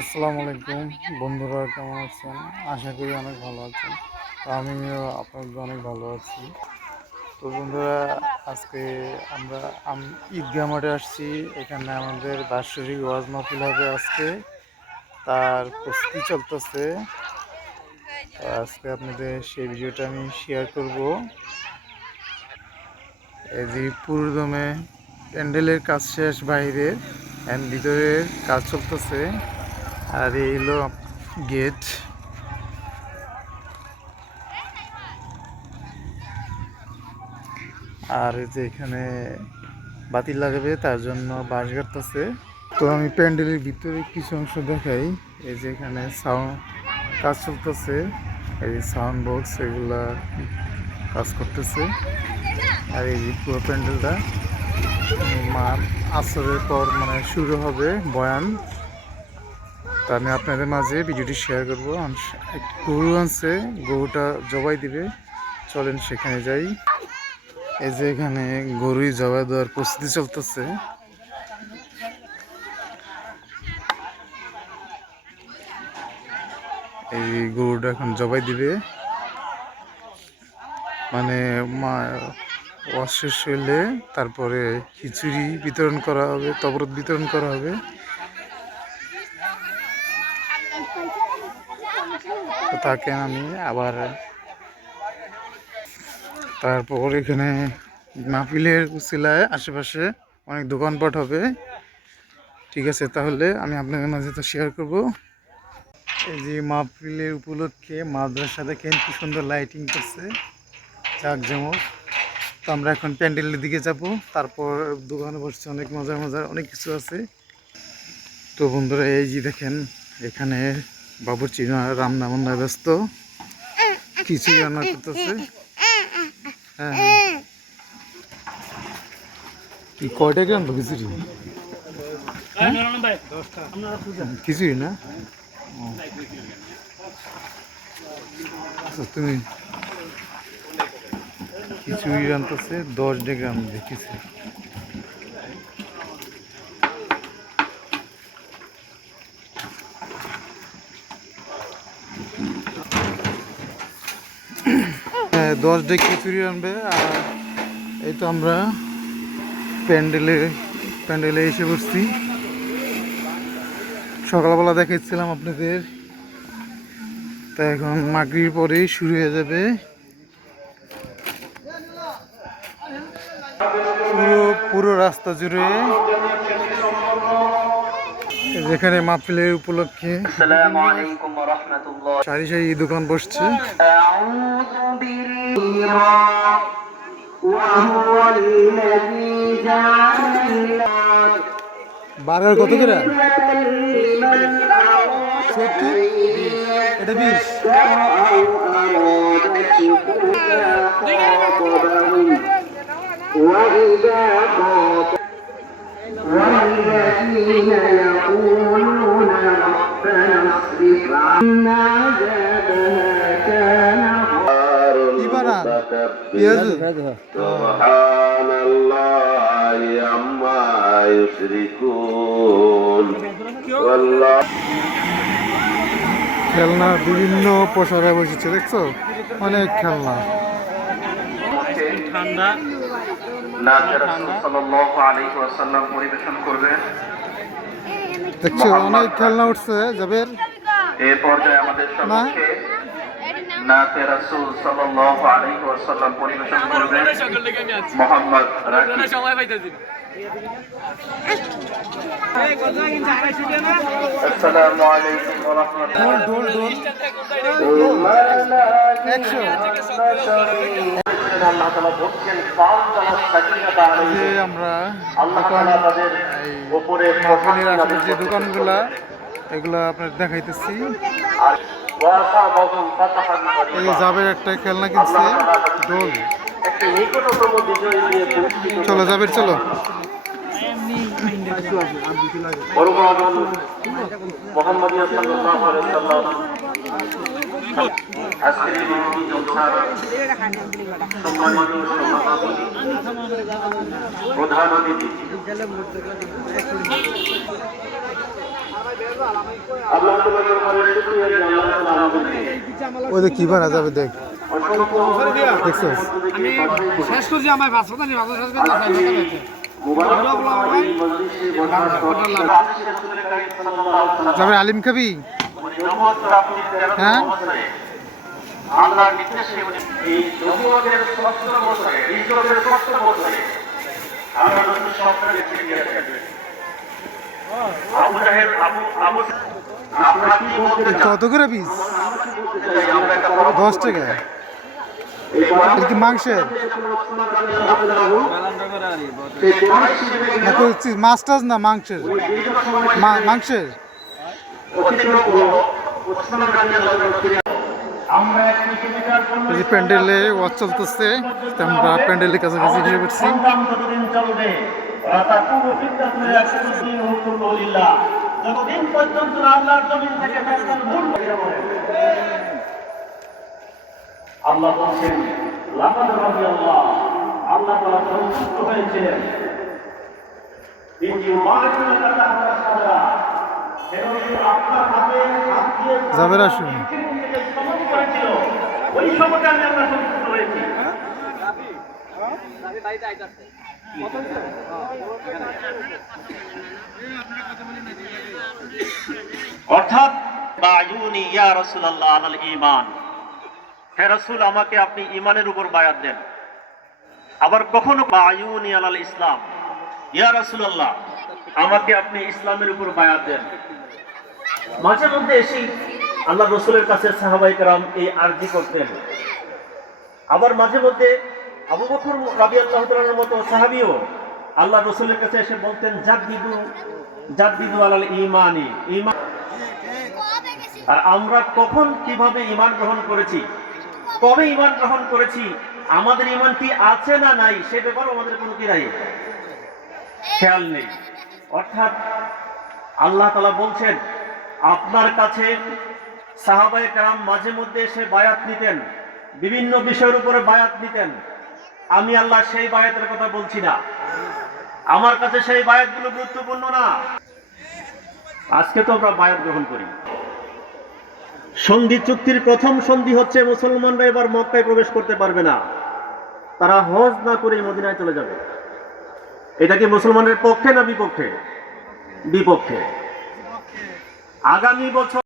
আসসালামু আলাইকুম বন্ধুরা, কেমন আছেন? আশা করি অনেক ভালো আছেন। তো আমিও আপনাদের অনেক ভালো আছি। তো বন্ধুরা, আজকে আমরা ঈদগাহ মাঠে আসছি। এখানে আমাদের বাৎসরিক ওয়াজ মাহফিল হবে আজকে, তার প্রস্তুতি চলতেছে। তো আজকে আপনাদের সেই ভিডিওটা আমি শেয়ার করব। এই যে পুরোদমে প্যান্ডেলের কাজ শেষ, বাইরে ভিতরের কাজ চলতেছে। আর এই হলো গেট। আর এই যে এখানে বাতি লাগাবে, তার জন্য বাঁশ কাটতেছে। তো আমি প্যান্ডেলের ভিতরে কিছু অংশ দেখাই। এই যে এখানে সাউন্ড কাজ চলতেছে, এই সাউন্ড বক্স এগুলা কাজ করতেছে। আর এই যে পুরো প্যান্ডেলটা আসরের পর মানে শুরু হবে বয়ান। তা আমি আপনাদের মাঝে ভিডিওটি শেয়ার করবো। একটি গরু আনছে, গরুটা জবাই দিবে, চলেন সেখানে যাই। এই যে এখানে গরুই জবাই দেওয়ার প্রস্তুতি চলতেছে। এই গরুটা এখন জবাই দিবে, মানে ওয়াজ শেষ হইলে তারপরে খিচুড়ি বিতরণ করা হবে, তবরত বিতরণ করা হবে। তো তাকে আমি আবার তারপর এখানে মাহফিলের উসিলায় আশেপাশে অনেক দোকানপাট হবে। ঠিক আছে, তাহলে আমি আপনাদের মাঝে তো শেয়ার করব। এই যে মাহফিলের উপলক্ষে মাদ্রাসা দেখেন কি সুন্দর লাইটিং করছে, জাঁকজমক। তো আমরা এখন প্যান্ডেলের দিকে যাব, তারপর দোকানে বসছে অনেক মজার মজার অনেক কিছু আছে। তো বন্ধুরা, এই যে দেখেন এখানে বাবুর্চি রান্না বান্নায় ব্যস্ত, কিছুই রান্না করতেছে। হ্যাঁ হ্যাঁ, কি কয়টা গ্রাম খিচুড়ি? খিচুড়ি না, তুমি খিচুড়ি রান্নতেছে 10 গ্রাম দেখেছি। হ্যাঁ, 10 খিচুড়ি আনবে। আর এই তো আমরা প্যান্ডেলে এসে বসছি। সকালবেলা দেখাচ্ছিলাম আপনাদের, তা এখন মাগরির পরেই শুরু হয়ে যাবে। পুরো রাস্তা জুড়ে যেখানে মাহফিলের উপলক্ষে সারি সারি দোকান বসছে। বার্গার কত করে? 70, এটা 20। والذين يقولون ربنا اصرف عنا عذابها كان سبحان الله عما يشركون والله। খেলনা বিভিন্ন পোশাকে বসেছে, দেখছো অনেক খেলনা। ঠান্ডা পরিবেশন করবে, দেখছো অনেক খেলনা উঠছে। যাবের এই পর্যায়ে আমাদের সম্মুখে নাতে রাসূল সাল্লাল্লাহু আলাইহি ওয়াসাল্লাম পরিবেশন করবে মোহাম্মদ রাকিব। সময় পাইতেছি। আসসালামু আলাইকুম ওয়া রাহমাতুল্লাহ। আমরা যে দোকানগুলা এগুলা আপনার দেখাইতেছি। এই যাবের একটা খেলনা কিনছে, দোল। চলো যাবের, চলো। প্রধান অতিথি ওই দেখ কি বানা যাবে দেখ দেখছিস আমি শেষ করছি আমার ভাষা জানি ভাষা শেষ করতে যাবে আলিম খাবি হ্যাঁ আল্লাহর নির্দেশে এই নবুয়তের ৭০ বছরে হিজরতের ৭০ বছরে আল্লাহ রাসূল সরকারে শিখিয়েছেন আবু জাহেল আবু আপনারা কি বলতে কত করে পিস আমরা একটা 10 টাকা এটা কি মাংসের না কই মাছ টাছ না মাংসের মাংসের এই যে প্যান্ডেলে ওয়াচ চলতেছে আমরা প্যান্ডেলের কাছাকাছি এসে পড়ছি আল্লাহ বলছেন লাকাদ রাদিয়াল্লাহ আল্লাহ তাআলা সন্তুষ্ট হয়েছিলেন এই মারিনা তাআলা সাদা আপনার হাতে হাত দিয়ে যাবের আসুন করেছিল ওই সময়টা আমরা সন্তুষ্ট হয়েছি অর্থাৎ বায়ুনি ইয়া রাসূলুল্লাহ আলাল ঈমান হে রাসূল আমাকে আপনি ঈমানের উপর বায়াত দেন আবার কখনো বায়ুনি আলাল ইসলাম ইয়া রাসূলুল্লাহ আমাকে আপনি ইসলামের উপর বায়াত দেন মাঝে মধ্যে এসে আল্লাহ রাসূলের কাছে সাহাবায়ে কেরাম এই আরজি করতেন আবার মাঝে মধ্যে আবু বকর রাদিয়াল্লাহু তাআলার মতো সাহাবীও আল্লাহ রাসূলের কাছে এসে বলতেন জাদ্দিদু আলাল ঈমানি ঈমান আর আমরা কখন কিভাবে ঈমান গ্রহণ করেছি কবে ঈমান গ্রহণ করেছি আমাদের ঈমান কি আছে না নাই সে ব্যাপারে আমাদের কোনো কি নাই খেয়াল নেই অর্থাৎ আল্লাহ তাআলা বলছেন আপনার কাছে সাহাবায়ে কেরাম মাঝে মধ্যে এসে বায়াত নিতেন বিভিন্ন বিষয়ের উপরে বায়াত নিতেন আমি আল্লাহ সেই বায়াতের কথা বলছি না আমার কাছে সেই বায়াতগুলো গুরুত্বপূর্ণ না আজকে তো আমরা বায়াত গ্রহণ করি সন্ধি চুক্তির প্রথম সন্ধি হচ্ছে মুসলমানরা এবার মক্কায় প্রবেশ করতে পারবে না তারা হজ না করে মদিনায় চলে যাবে এটা কি মুসলমানের পক্ষে না বিপক্ষে বিপক্ষে আগামী বছর